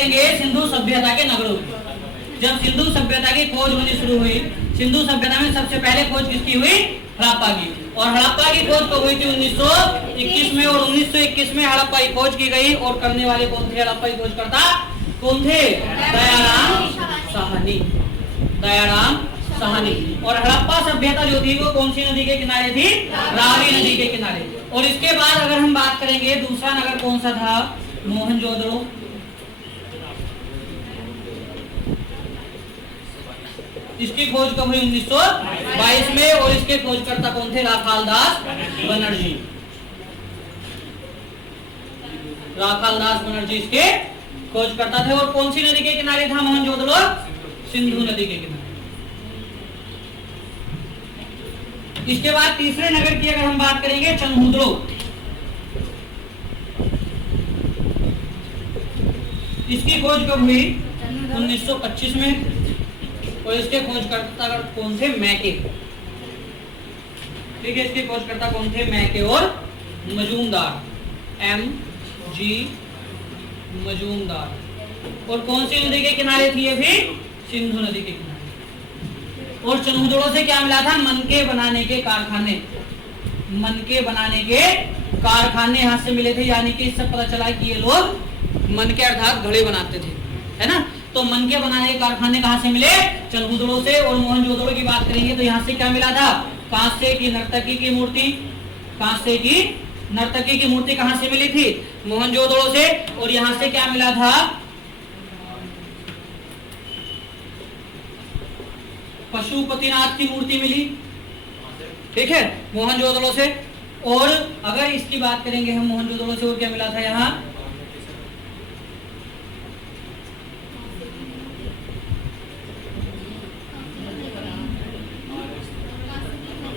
करेंगे सिंधु सभ्यता के नगरों की। जब सिंधु सभ्यता की खोज होनी शुरू हुई, सिंधु सभ्यता में सबसे पहले खोज किसकी हुई? हड़प्पा की। और हड़प्पा की खोज कब हुई थी? 1921 में। और 1921 में हड़प्पा की खोज की गई। और करने वाले कौन थे? हड़प्पा की खोजकर्ता कौन थे? दयाराम साहनी। दयाराम साहनी। और हड़प्पा सभ्यता जो थी वो कौन सी नदी के किनारे थी? रावी नदी के किनारे। और इसके बाद अगर हम बात करेंगे दूसरा नगर कौन सा था? मोहनजोदड़ो। इसकी खोज कब हुई? 1922 में। और इसके खोजकर्ता कौन थे? राखालदास बनर्जी। राखालदास बनर्जी इसके खोजकर्ता थे। और कौन सी नदी के किनारे था मोहनजोदड़ो? सिंधु नदी के किनारे। इसके बाद तीसरे नगर की अगर हम बात करेंगे चन्हुद्रो। इसकी खोज कब हुई? 1925 में। और इसके खोजकर्ता कौन थे? मैके। ठीक है, इसके खोजकर्ता कौन थे? मैके और मजूमदार, MG मजूमदार। और कौन सी नदी के किनारे थी ये भी? सिंधु नदी के किनारे। और चन्हुद्रो से क्या मिला था? मनके बनाने के कारखाने। मनके बनाने के कारखाने यहाँ से मिले थे। यानी कि इससे पता चला कि ये लोग मनके अर्थात घड़े बनाते थे, है ना। तो मनके बनाने के कारखाने कहाँ से मिले? चन्हुद्रो से। और मोहनजोदड़ो की बात करेंगे तो यहाँ से क्या मिला था? कांसे की नर्तकी की मूर्ति। कांसे की नर्तकी की मूर्ति कहाँ से मिली थी? मोहनजोदड़ो से। और यहाँ से क्या मिला था? पशुपतिनाथ की मूर्ति मिली। ठीक है, मोहनजोदड़ो से। और अगर इसकी बात करेंगे हम मोहनजोदड़ो से, और क्या मिला था यहाँ?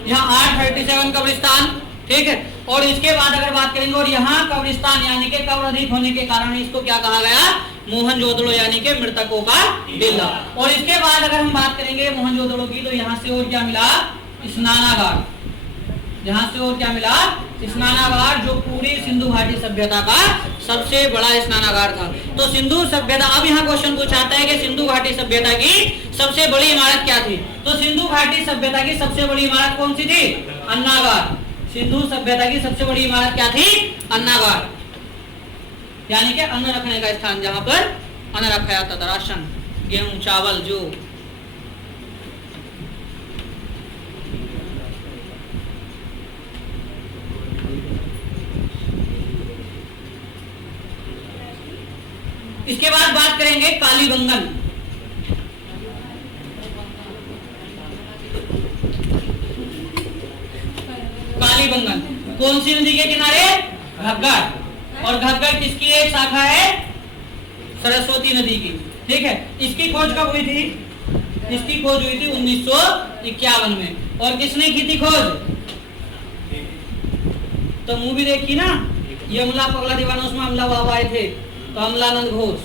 यहाँ 837 कब्रिस्तान। ठीक है। और इसके बाद अगर बात करेंगे, और यहाँ कब्रिस्तान यानी कि कब्र अधिक होने के कारण इसको क्या कहा गया? मोहनजोदड़ो यानी कि मृतकों का टीला। और इसके बाद अगर हम बात करेंगे मोहनजोदड़ो की, तो यहाँ से और क्या मिला? स्नानागार। यहाँ से और क्या मिला? स्नानागार, जो पूरी सिंधु घाटी सभ्यता का सबसे बड़ा स्नानागार था। तो सिंधु सभ्यता, अब यहाँ क्वेश्चन पूछाता है कि सिंधु घाटी सभ्यता की सबसे बड़ी इमारत क्या थी? तो सिंधु घाटी सभ्यता की सबसे बड़ी इमारत कौन सी थी? अन्नागार। सिंधु सभ्यता की सबसे बड़ी इमारत क्या थी? अन्नागार। यानी कि अन्न रखने का स्थान, जहां पर अन्न रखा जाता था, राशन, गेहूं, चावल जो। इसके बाद बात करेंगे कालीबंगन। कालीबंगन कौन सी नदी के किनारे? घग्गर। और घग्गर किसकी एक शाखा है? सरस्वती नदी की। ठीक है। इसकी खोज कब हुई थी? इसकी खोज हुई थी 1951 में। और किसने की थी खोज? तो मूवी देखी ना, ये अमला पगला दीवाना, उसमें अमला बाबा आए थे, तो अमलानंद घोष।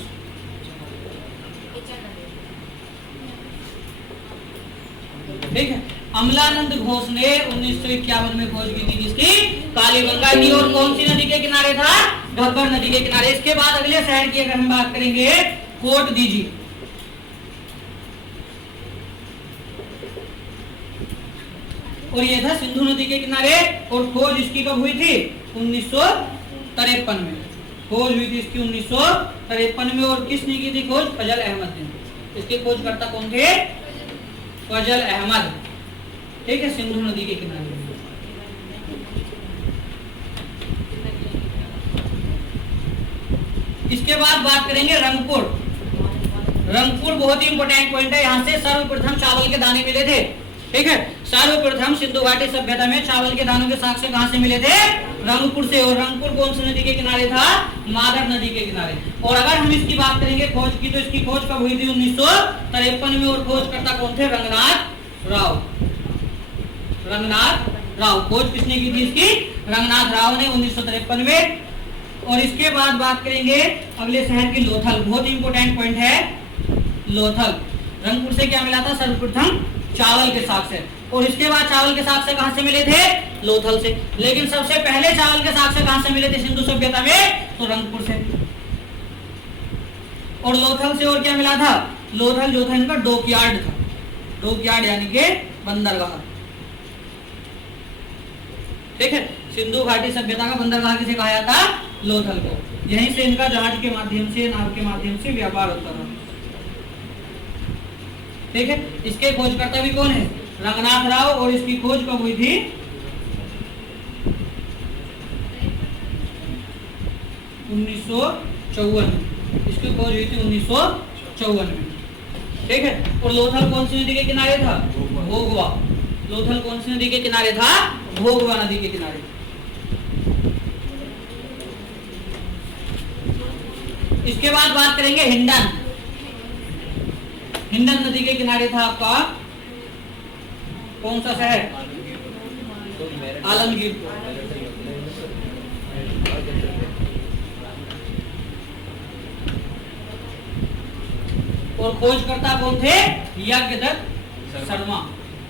ठीक है, अमलानंद घोष ने 1951 में खोज की थी जिसकी? कालीबंगा की। और कौन सी नदी के किनारे था? घग्गर नदी के किनारे। इसके बाद अगले शहर की अगर हम बात करेंगे, कोट दीजी। और ये था सिंधु नदी के किनारे। और खोज इसकी कब हुई थी? 1953 में खोज हुई थी इसकी, 1953 में। और किसने की थी खोज? फजल अहमद ने। इसके खोजकर्ता कौन थे? फजल अहमद। ठीक है, सिंधु नदी के किनारे। इसके बाद बात करेंगे रंगपुर। रंगपुर बहुत ही इंपोर्टेंट पॉइंट है। यहाँ से सर्वप्रथम चावल के दाने मिले थे। ठीक है, सर्वप्रथम सिंधु घाटी सभ्यता में चावल के दानों के साक्ष्य कहां से मिले थे? रंगपुर से। और रंगपुर कौन सी नदी के किनारे था? माधव नदी के किनारे। और अगर हम इसकी बात करेंगे खोज की, तो इसकी खोज कब हुई थी? 1953 में। और खोजकर्ता कौन थे? रंगनाथ राव। रंगनाथ राव। खोज किसने की थी इसकी? रंगनाथ राव ने 1953 में। और इसके बाद बात करेंगे अगले शहर की, लोथल। बहुत ही इंपोर्टेंट पॉइंट है लोथल। रंगपुर से क्या मिला था? सर्वप्रथम चावल के साक्ष्य। और इसके बाद चावल के साक्ष्य कहां से मिले थे? लोथल से। लेकिन सबसे पहले चावल के साक्ष्य कहां से मिले थे सिंधु सभ्यता में? तो रंगपुर से। और लोथल से और क्या मिला था? लोथल जो था इनका डॉकयार्ड था, डॉकयार्ड यानी के बंदरगाह। ठीक है, सिंधु घाटी सभ्यता का बंदरगाह किसे कहा जाता? लोथल को। यहीं से इनका जहाज के माध्यम से, नाव के माध्यम से व्यापार होता था। ठीक है, इसके खोजकर्ता भी कौन है? रंगनाथ राव। और इसकी खोज कब हुई थी? 1954 में। इसकी खोज हुई थी 1954 में। ठीक है, और लोथल कौन सी नदी के किनारे था? भोगवा। लोथल कौन सी नदी के किनारे था? भोगवा नदी के किनारे। इसके बाद बात करेंगे हिंडन। हिंडन नदी के किनारे था आपका कौन सा शहर? आलमगीर। और खोजकर्ता कौन थे? यज्ञदत्त शर्मा।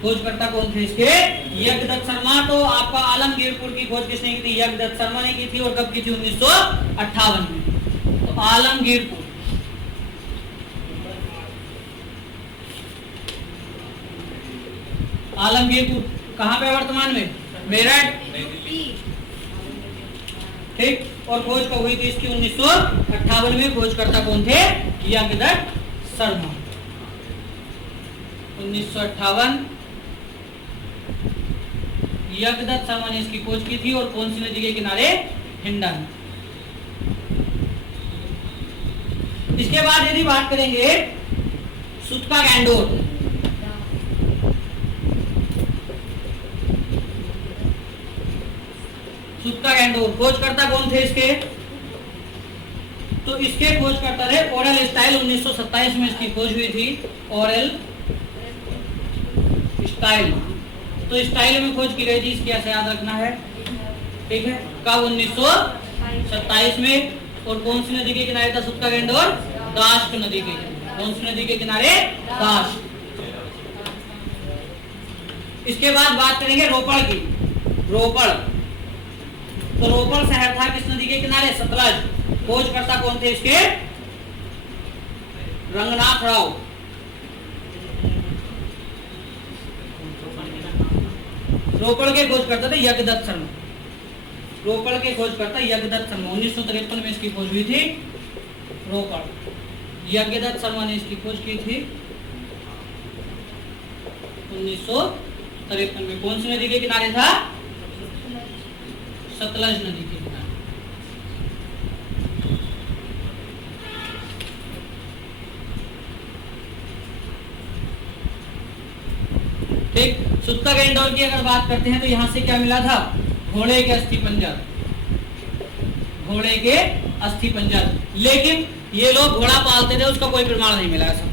खोजकर्ता कौन थे इसके? यज्ञदत्त शर्मा। तो आपका आलमगीरपुर की खोज किसने की थी? यज्ञदत्त शर्मा ने की थी। और कब की थी? 1958 में। तो आलमगीरपुर, आलमगीरपुर कहाँ पे वर्तमान में? मेरठ। ठीक, और खोज कब हुई थी इसकी? 1958 में। खोजकर्ता कौन थे? यज्ञदत्त शर्मा। 1958 यज्ञदत्त शर्मा ने इसकी खोज की थी। और कौन सी नदी के किनारे? हिंडन। इसके बाद यदि बात करेंगे सुतका गैंडोर। सुतका गैंडोर खोजकर्ता कौन थे इसके? तो इसके खोजकर्ता थे ओरेल स्टाइल। 1927 में इसकी खोज हुई थी। Aurel style. तो स्टाइल में खोज की गई थी, इसकी ऐसे याद रखना है। ठीक है, कब? 1927 में। और कौन सी नदी के किनारे था सुतका गैंडोर? दाश्क नदी के। कौन सी नदी के किनारे? दाश्क। इसके बाद बात करेंगे रोपड़ की। रोपड़, तो रोपड़ शहर था किस नदी के किनारे? सतलज। खोजकर्ता कौन थे इसके? रंगनाथ राव। रोपड़ के खोजकर्ता थे यज्ञदत्त शर्मा। रोपड़ के खोजकर्ता यज्ञदत्त शर्मा। 1953 में इसकी खोज हुई थी। रोपड़, यज्ञदत्त शर्मा ने इसकी खोज की थी 1953 में। कौन सी नदी के किनारे था? सतलज नदी के किनारे। ठीक, सुतका गैंडोर की अगर बात करते हैं तो यहां से क्या मिला था? घोड़े के अस्थि पंजर। घोड़े के अस्थि पंजर। लेकिन ये लोग घोड़ा पालते थे, उसका कोई प्रमाण नहीं मिला ऐसा।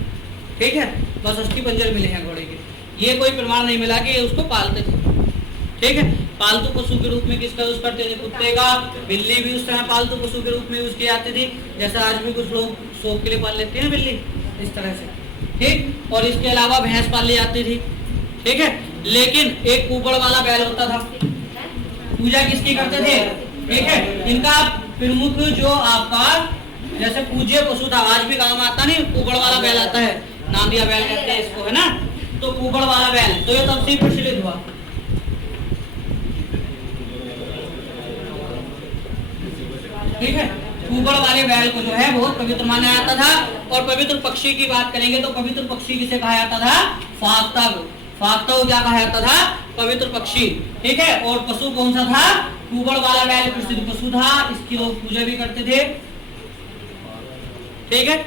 ठीक है, बस अस्थि पंजर मिले हैं घोड़े के। ये कोई प्रमाण नहीं मिला कि ये उसको पालते थे। ठीक है, पालतू पशु के रूप में किसका यूज करते थे? कुत्ते का। बिल्ली भी उस समय पालतू पशु के रूप में यूज की जाती थी, जैसे आज भी कुछ लोग शौक के लिए पाल लेते हैं बिल्ली, इस तरह से। ठीक, और इसके अलावा भैंस पाल ली जाती थी। ठीक है, लेकिन एक कुबड़ वाला बैल होता था। पूजा किसकी करते थे? ठीक है, इनका प्रमुख जो आपका जैसे पूज्य पशु था, आज भी गांव में आता नहीं, कुबड़ वाला बैल आता है, नांदिया बैल कहते हैं इसको, है ना। तो कुबड़ वाला बैल, तो ये तब से प्रचलित हुआ। ठीक है, कुबड़ वाले बैल को जो है बहुत पवित्र माना जाता था। और पवित्र पक्षी की बात करेंगे तो पवित्र पक्षी किसे कहा जाता था? फाख्ता को। फाख्ता को क्या कहा जाता था? पवित्र पक्षी। ठीक है, और पशु कौन सा था? कुबड़ वाला बैल प्रसिद्ध पशु था, इसकी लोग पूजा भी करते थे। ठीक है,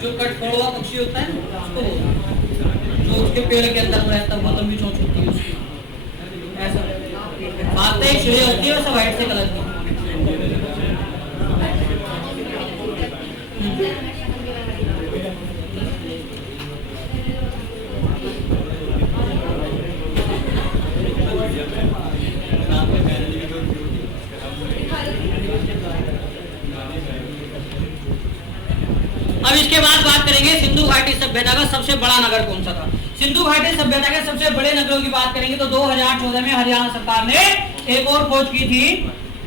जो कटखोड़वा पक्षी होता है उसको, जो उसके पेड़ के अंदर रहता है, बहुत लंबी चोंच होती है उसकी, ऐसा बात है। चिड़िया होती है वैसे व्हाइट से कलर की। अब इसके बाद बात करेंगे सिंधु घाटी घाटी सभ्यता का सबसे बड़ा नगर कौन सा था? सिंधु घाटी सभ्यता के सबसे बड़े नगरों की बात करेंगे तो 2014 में हरियाणा सरकार ने एक और खोज की थी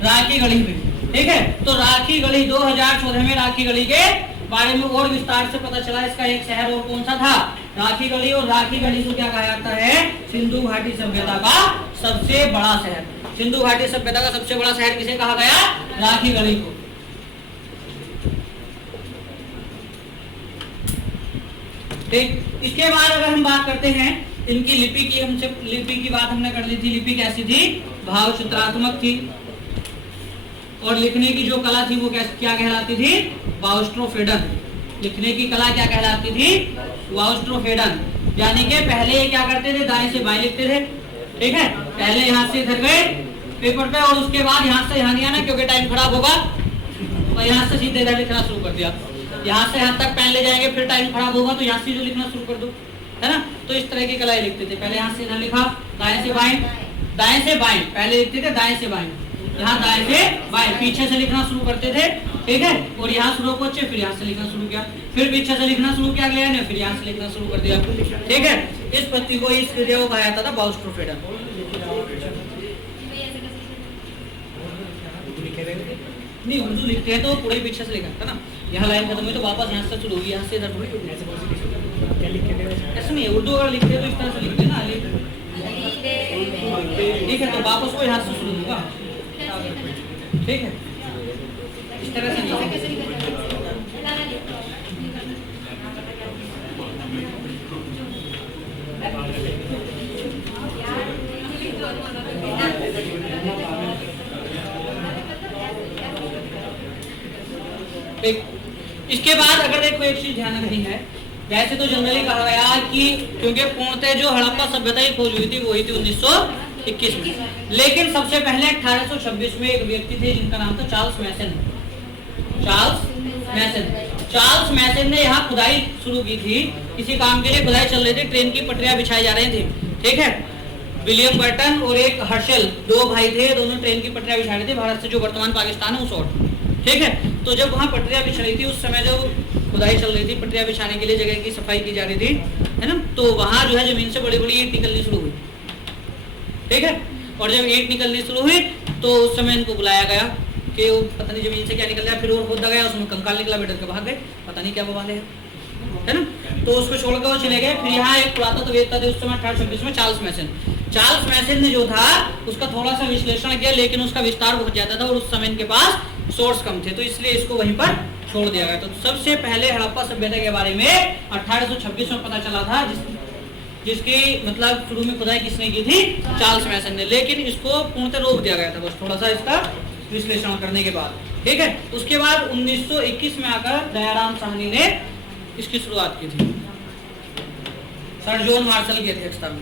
राखी गढ़ी में। ठीक है, तो राखी गढ़ी 2014 में राखी गढ़ी के बारे में और विस्तार से पता चला। इसका एक शहर और कौन सा था? राखी गढ़ी। और राखी गढ़ी को क्या कहा जाता है? सिंधु घाटी सभ्यता का सबसे बड़ा शहर। सिंधु घाटी सभ्यता का सबसे बड़ा शहर किसे कहा गया? राखी गढ़ी को। ठीक, इसके बाद अगर हम बात करते हैं इनकी लिपि की, हमसे लिपि की बात हमने कर ली थी। लिपि कैसी थी? भाव चित्रात्मक थी। और लिखने की जो कला थी वो क्या कहलाती थी? वाउस्ट्रोफेडन। लिखने की कला क्या कहलाती थी? वाउस्ट्रोफेडन। यानी कि पहले ये क्या करते थे? दाएं से बाएं लिखते थे। ठीक है, पहले यहाँ से इधर गए पेपर पे और उसके बाद यहाँ से यहाँ नहीं आना क्योंकि टाइम खराब होगा, और यहाँ से सीधे इधर लिखना शुरू कर दिया। यहाँ से यहाँ तक पेन ले जाएंगे, फिर टाइम खराब होगा तो यहाँ से जो लिखना शुरू कर दो, है ना। तो इस तरह की कलाएं लिखते थे। पहले यहाँ से इधर लिखा, दाएं से बाएं, दाएं से बाएं पहले लिखते थे, दाएं से बाएं, यहाँ दाएं से बाएं, पीछे से लिखना शुरू करते थे। ठीक है, और यहाँ शुरू को फिर यहाँ से लिखना शुरू किया, फिर पीछे से लिखना शुरू किया गया ने, फिर यहाँ से लिखना शुरू कर दिया। ठीक है, इस पत्ती को, इस क्रिया को कहा जाता था वाउस्ट्रोफेडन। नहीं, उर्दू लिखते हैं तो पूरे पीछे से लिखा था ना। यहाँ लाइन खत्म हुई तो वापस यहाँ से शुरू होगी, यहाँ से इधर थोड़ी। ऐसा नहीं है, उर्दू अगर लिखते हैं तो इस तरह से लिखते हैं ना। ठीक है, तो वापस को यहाँ से शुरू होगा। ठीक है, इस तरह से इसके बाद अगर देखो एक चीज ध्यान रखनी है, वैसे तो जनरली कहा गया कि क्योंकि पूर्णतः जो हड़प्पा सभ्यता की खोज हुई थी वो हुई थी 1921 में, लेकिन सबसे पहले 1826 में एक व्यक्ति थे जिनका नाम था चार्ल्स मैसन। चार्ल्स मैसन ने यहाँ खुदाई शुरू की थी। किसी काम के लिए खुदाई चल रही थी, ट्रेन की पटरियां बिछाई जा रही थी। ठीक है, विलियम बर्टन और एक हर्शल, दो भाई थे, दोनों ट्रेन की पटरियां बिछा रहे थे भारत से जो वर्तमान पाकिस्तान है उस ओर। ठीक है, तो जब वहाँ पटरियां बिछ रही थी उस समय जो खुदाई चल रही थी, पटरियां बिछाने के लिए जगह की सफाई की जा रही थी, है ना, तो वहाँ जो है जमीन से बड़ी बड़ी ईंट निकलनी शुरू हुई। ठीक है, और जब ईंट निकलनी शुरू हुई तो उस समय इनको बुलाया गया कि वो पता नहीं जमीन से क्या निकल गया, फिर और खोदा गया, उसमें कंकाल निकला, बेटर के भाग गए, पता नहीं क्या बवाल है ना। तो उसको छोड़कर वो चले गए। फिर यहाँ एक पुरातत्ववेत्ता थे उस समय 1826 में, चार्ल्स मैसन ने जो था उसका थोड़ा सा विश्लेषण किया, लेकिन उसका विस्तार बहुत ज्यादा था और उस समय इनके पास सोर्स कम थे, तो इसलिए इसको वहीं पर छोड़ दिया गया। तो सबसे पहले हड़प्पा सभ्यता के बारे में 1826 में पता चला था, जिसकी मतलब शुरू में खुदाई किसने की थी? चार्ल्स मैसन ने, लेकिन इसको पूर्णतः रोक दिया गया था बस थोड़ा सा इसका विश्लेषण करने के बाद। ठीक है, उसके बाद 1921 में आकर दयाराम साहनी ने इसकी शुरुआत की थी सर जॉन मार्शल की अध्यक्षता में।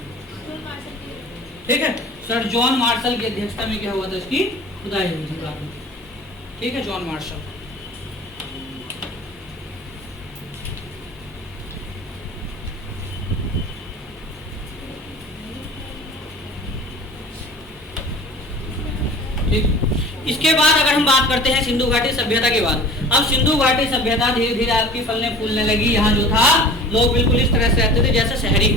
ठीक है, सर जॉन मार्शल की अध्यक्षता में क्या हुआ था? इसकी खुदाई हुई थी बाद में। ठीक है, जॉन मार्शल। ठीक, इसके बाद अगर हम बात करते हैं सिंधु घाटी सभ्यता के बाद, अब सिंधु घाटी सभ्यता धीरे धीरे आपकी फलने फूलने लगी। यहाँ जो था लोग बिल्कुल इस तरह से रहते थे जैसे शहरी।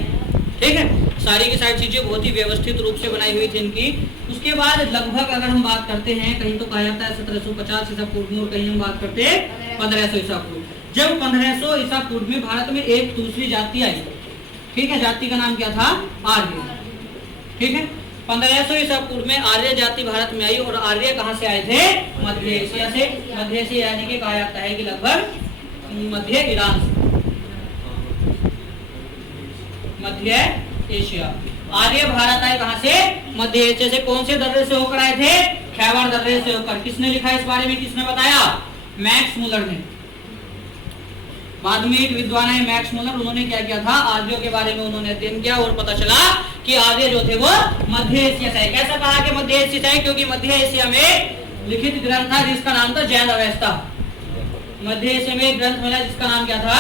ठीक है, सारी की सारी चीजें बहुत ही व्यवस्थित रूप से बनाई हुई थी इनकी। उसके बाद लगभग अगर हम बात करते हैं, कहीं तो कहा जाता है 1750 ईसा पूर्व में, कहीं हम बात करते हैं 1500 ईसा पूर्व। जब 1500 ईसा पूर्व में भारत में एक दूसरी जाति आई। ठीक है, जाति का नाम क्या था? आर्य। ठीक है, 1500 ईसा पूर्व में आर्य जाति भारत में आई। और आर्य कहाँ से आए थे? मध्य एशिया से। मध्य एशिया यानी कि कहा जाता है कि लगभग मध्य ईरान से, मध्य एशिया। आर्य भारत आए कहाँ से? मध्य एशिया से। कौन से दर्रे से होकर आए थे? खैबर दर्रे से होकर। किसने लिखा इस बारे में? किसने बताया? मैक्स मुलर ने। बाद में एक विद्वान है मैक्स मुलर, उन्होंने क्या किया था? आर्यों के बारे में उन्होंने अध्ययन किया और पता चला कि आर्य जो थे वो मध्य एशिया से। कैसा कहा कि मध्य एशिया से? क्योंकि मध्य एशिया में लिखित ग्रंथ था जिसका नाम था जैन अवेस्ता। मध्य एशिया में एक ग्रंथ मिला जिसका नाम क्या था?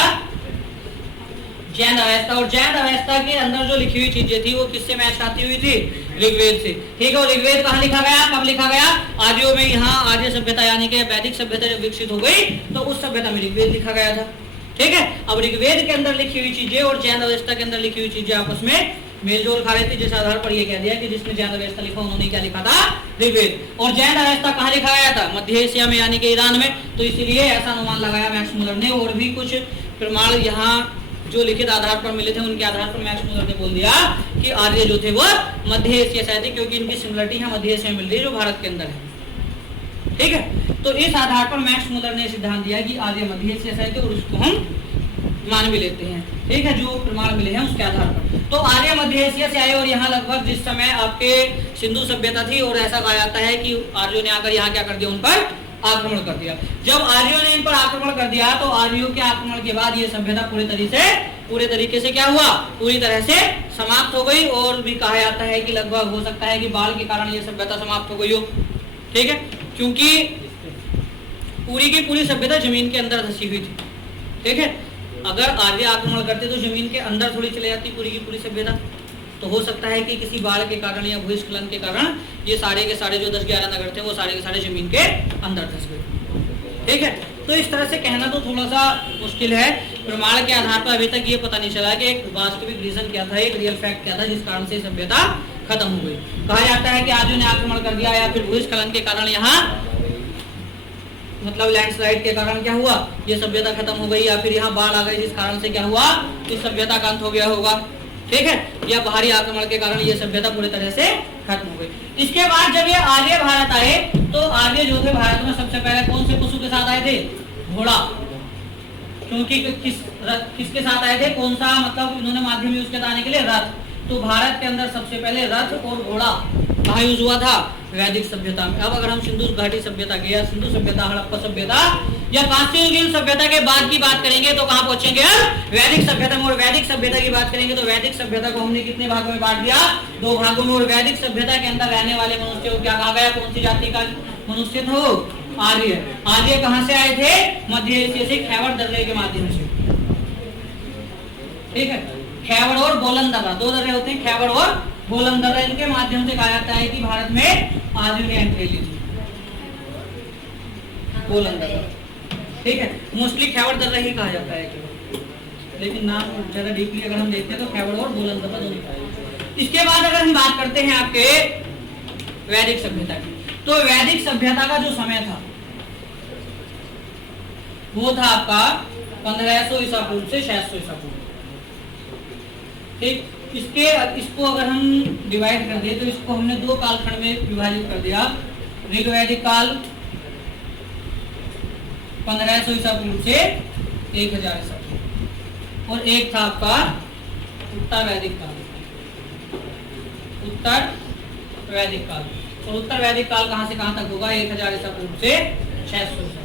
जैन अवेस्ता। और जैन अवेस्ता के अंदर जो लिखी हुई चीजें थी वो किससे मैच आती हुई थी? ऋग्वेद से। ठीक है, और ऋग्वेद कहाँ लिखा गया? कब लिखा गया? आर्यों में। यहाँ आर्य सभ्यता यानी कि वैदिक सभ्यता जब विकसित हो गई तो उस सभ्यता में ऋग्वेद लिखा गया था। ठीक है। अब ऋग्वेद के अंदर लिखी हुई चीजें और जैन अवेस्ता के अंदर लिखी हुई चीजें आपस में मेलजोल खा रही थी, जिस आधार पर ये कह दिया कि जिसने जैन अवेस्ता लिखा उन्होंने क्या लिखा था, ऋग्वेद। और जैन अवेस्ता कहाँ लिखा गया था, मध्य एशिया में यानी कि ईरान में, तो इसीलिए ऐसा अनुमान लगाया मैक्स मुलर ने। और भी कुछ प्रमाण यहाँ जो लिखित आधार पर मिले थे उनके आधार पर मैक्स मुलर ने बोल दिया कि आर्य जो थे वो मध्य एशिया से थे, क्योंकि इनकी सिमिलरिटी है मध्य एशिया में मिल रही है जो भारत के अंदर है, ठीक है। तो इस आधार पर मैक्स मुलर ने सिद्धांत दिया कि आर्य मध्य एशिया से थे और उसको हम मान भी लेते हैं, ठीक है, जो प्रमाण मिले हैं उसके आधार पर। तो आर्य मध्य एशिया से आए और यहाँ लगभग जिस समय आपके सिंधु सभ्यता थी, और ऐसा कहा जाता है कि आर्यों ने आकर यहाँ क्या कर दिया, उन पर आक्रमण कर दिया। जब आर्यों ने इन पर आक्रमण कर दिया तो आर्यों के आक्रमण के बाद ये सभ्यता पूरे तरीके से क्या हुआ, पूरी तरह से समाप्त हो गई। और भी कहा जाता है कि लगभग हो सकता है कि बाढ़ के कारण ये सभ्यता समाप्त हो गई हो, ठीक है, क्योंकि पूरी की पूरी सभ्यता जमीन के अंदर धसी हुई थी, ठीक है। अगर आर्य आक्रमण करते तो जमीन के अंदर थोड़ी चले जाती पूरी की पूरी सभ्यता। तो हो सकता है कि किसी बाढ़ के कारण या भूस्खलन के कारण ये सारे के सारे जो 10-11 नगर थे वो सारे के सारे जमीन के अंदर धस गए, ठीक है। तो इस तरह से कहना तो थोड़ा सा मुश्किल है। प्रमाण के आधार पर अभी तक ये पता नहीं चला कि एक वास्तविक रीजन क्या था, एक रियल फैक्ट क्या था जिस कारण से सभ्यता खत्म हो गई। कहा जाता है कि आर्यों ने आक्रमण कर दिया, या फिर भूस्खलन के कारण यहाँ मतलब लैंडस्लाइड के कारण क्या हुआ, ये सभ्यता खत्म हो गई, या फिर यहाँ बाढ़ आ गई जिस कारण से क्या हुआ, इस सभ्यता का अंत हो गया होगा, ठीक है, या बाहरी आक्रमण के कारण ये सभ्यता पूरी तरह से खत्म हो गई। इसके बाद जब ये आर्य भारत आए तो आर्य जो थे भारत में सबसे पहले कौन से पशु के साथ आए थे, घोड़ा, क्योंकि किसके साथ आए थे, कौन सा मतलब इन्होंने माध्यम यूज किया आने के लिए, रथ। तो भारत के अंदर सबसे पहले रथ और घोड़ा कहाँ यूज हुआ था, वैदिक सभ्यता में। अब अगर हम सिंधु घाटी सभ्यता के या सिंधु सभ्यता, हड़प्पा सभ्यता या कांस्ययुगीन सभ्यता के बाद की बात करेंगे तो कहाँ पहुंचेंगे, वैदिक सभ्यता में। और वैदिक सभ्यता की बात करेंगे तो वैदिक सभ्यता को हमने कितने भागों में बांट दिया, 2 भागों में। और वैदिक सभ्यता के अंदर रहने वाले मनुष्य को क्या कहा गया, कौन सी जाति का मनुष्य था, आर्य। आर्य कहाँ से आए थे, मध्य एशिया से, खैबर दर्रे के माध्यम से, ठीक है। खैबर और बोलन दर्रा, 2 दर्रे होते हैं, खैबर और बोलन दर्रा, इनके माध्यम से कहा जाता है कि भारत में आर्यों ने एंट्री ली थी, बोलन दर्रा, ठीक है। मोस्टली खैबर दर्रा ही कहा जाता है केवल, लेकिन नाम ज्यादा डीपली अगर हम देखते हैं तो खैबर और बोलन दर्रा दोनों कहा जाता है। इसके बाद अगर हम बात करते हैं आपके वैदिक सभ्यता की, तो वैदिक सभ्यता का जो समय था वो था आपका 1500 ईसा पूर्व से 600 ईसा पूर्व, ठीक। इसको अगर हम डिवाइड कर दिए तो इसको हमने 2 कालखंड में विभाजित कर दिया। ऋग्वैदिक काल 1500 ईसा पूर्व से 1000 ईसा पूर्व, और एक था आपका उत्तर वैदिक काल, उत्तर वैदिक काल। और उत्तर वैदिक काल कहां से कहां तक होगा, 1000 ईसा पूर्व से 600 ईसा,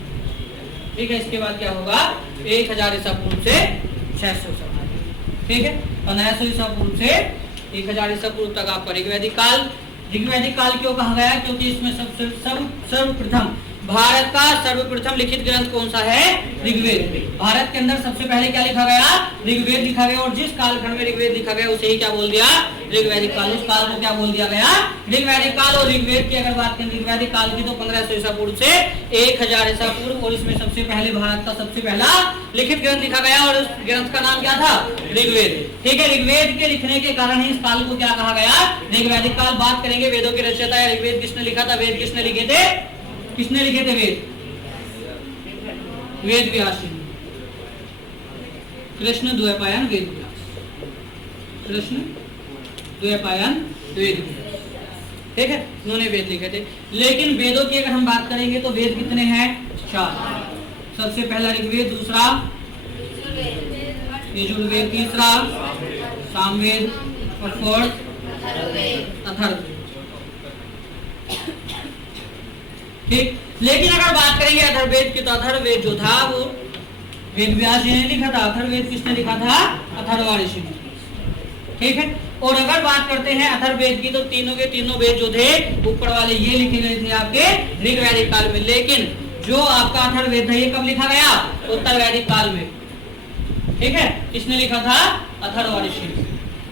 ठीक है। इसके बाद क्या होगा, 1000 ईसा पूर्व से 600 ईसा, ठीक है। 1500 ईसा पूर्व से 1000 ईसा पूर्व तक आपका ऋग्वैदिक काल। ऋग्वैदिक काल क्यों कहा गया, क्योंकि इसमें सर्वप्रथम भारत का सर्वप्रथम लिखित ग्रंथ कौन सा है, ऋग्वेद। भारत के अंदर सबसे पहले क्या लिखा गया, ऋग्वेद लिखा गया। और जिस कालखंड में ऋग्वेद लिखा गया उसे ही क्या बोल दिया, ऋग्वैदिक काल। उस काल को क्या बोल दिया गया, ऋग्वैदिक काल। और ऋग्वेद की अगर बात करें ऋग्वैदिक काल की तो 1500 ईसा पूर्व से 1000 ईसा पूर्व, और इसमें सबसे पहले भारत का सबसे पहला लिखित ग्रंथ लिखा गया, और उस ग्रंथ का नाम क्या था, ऋग्वेद, ठीक है। ऋग्वेद के लिखने के कारण ही इस काल को क्या कहा गया, ऋग्वैदिक काल। बात करेंगे वेदों के रचयिता, ऋग्वेद किसने लिखा था, वेद किसने लिखे थे, किसने लिखे थे वेद, वेद व्यास, कृष्ण द्वैपायन वेद व्यास, कृष्ण द्वैपायन वेद व्यास, ठीक है, उन्होंने वेद लिखे थे। लेकिन वेदों की अगर हम बात करेंगे तो वेद कितने हैं, 4। सबसे पहला ऋग्वेद, दूसरा यजुर्वेद, तीसरा सामवेद, और फोर्थ अथर्ववेद, ठीक। लेकिन अगर बात करेंगे अथर्ववेद की तो अथर्ववेद जो था वो वेद व्यास जी ने लिखा था। अथर्ववेद किसने लिखा था, अथर्वा ऋषि ने, ठीक है। और अगर बात करते हैं अथर्ववेद की तो तीनों के तीनों वेद जो थे ऊपर वाले ये लिखे गए थे आपके ऋग्वैदिक काल में। लेकिन जो आपका अथर्ववेद है ये कब लिखा गया, उत्तर वैदिक काल में, ठीक है। किसने लिखा था, अथर्वा ऋषि।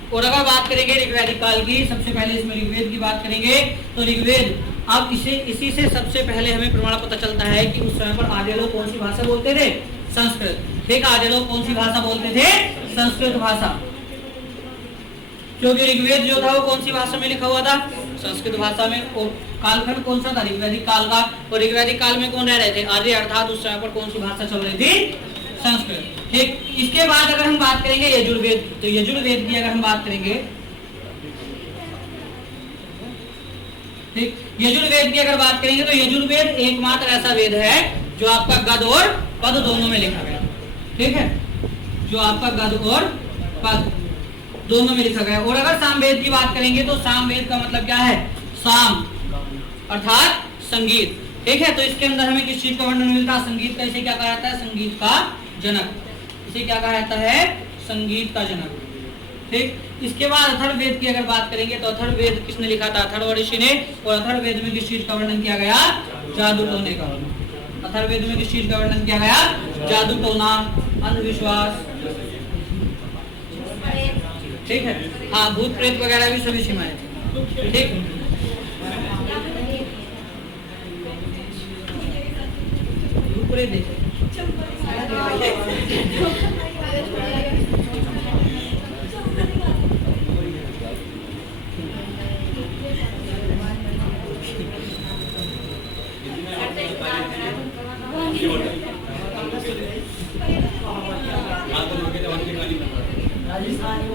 और अगर बात करेंगे ऋग्वैदिक काल की, सबसे पहले इसमें ऋग्वेद की बात करेंगे तो ऋग्वेद, अब इसी से सबसे पहले हमें प्रमाण पता चलता है कि उस समय पर आर्य लोग कौन सी भाषा बोलते थे, संस्कृत। ठीक, आर्य लोग कौन सी भाषा बोलते थे? संस्कृत भाषा, क्योंकि ऋग्वेद जो था वो कौन सी भाषा में लिखा हुआ था? संस्कृत भाषा में। और कालखंड कौन सा था? ऋग्वैदिक काल का। और ऋग्वैदिक काल में कौन रह रहे थे? आर्य, अर्थात उस समय पर कौन सी भाषा चल रही थी? संस्कृत। ठीक, इसके बाद अगर हम बात करेंगे यजुर्वेद, तो यजुर्वेद की अगर हम बात करेंगे, ठीक, यजुर्वेद की अगर बात करेंगे तो यजुर्वेद एकमात्र ऐसा वेद है जो आपका गद और पद दोनों में लिखा गया। ठीक है, जो आपका गद और पद दोनों में लिखा गया। और अगर सामवेद की बात करेंगे तो सामवेद का मतलब क्या है? साम अर्थात संगीत। ठीक है, तो इसके अंदर हमें किस चीज का वर्णन मिलता है? संगीत का। इसे क्या कहा जाता है? संगीत का जनक। इसे क्या कहा जाता है? संगीत का जनक। ठीक, इसके बाद अथर्ववेद की अगर बात करेंगे तो अथर्ववेद किसने लिखा था? अथर्व ऋषि ने। और अथर्ववेद में किस चीज का वर्णन किया गया? जादू टोने का। अथर्ववेद में किस चीज का वर्णन किया गया? जादू टोना, अंधविश्वास। ठीक है, हाँ, भूत प्रेत वगैरह भी सभी सीमाएं थी। ठीक, भूत प्रेत देखिए राजस्थानी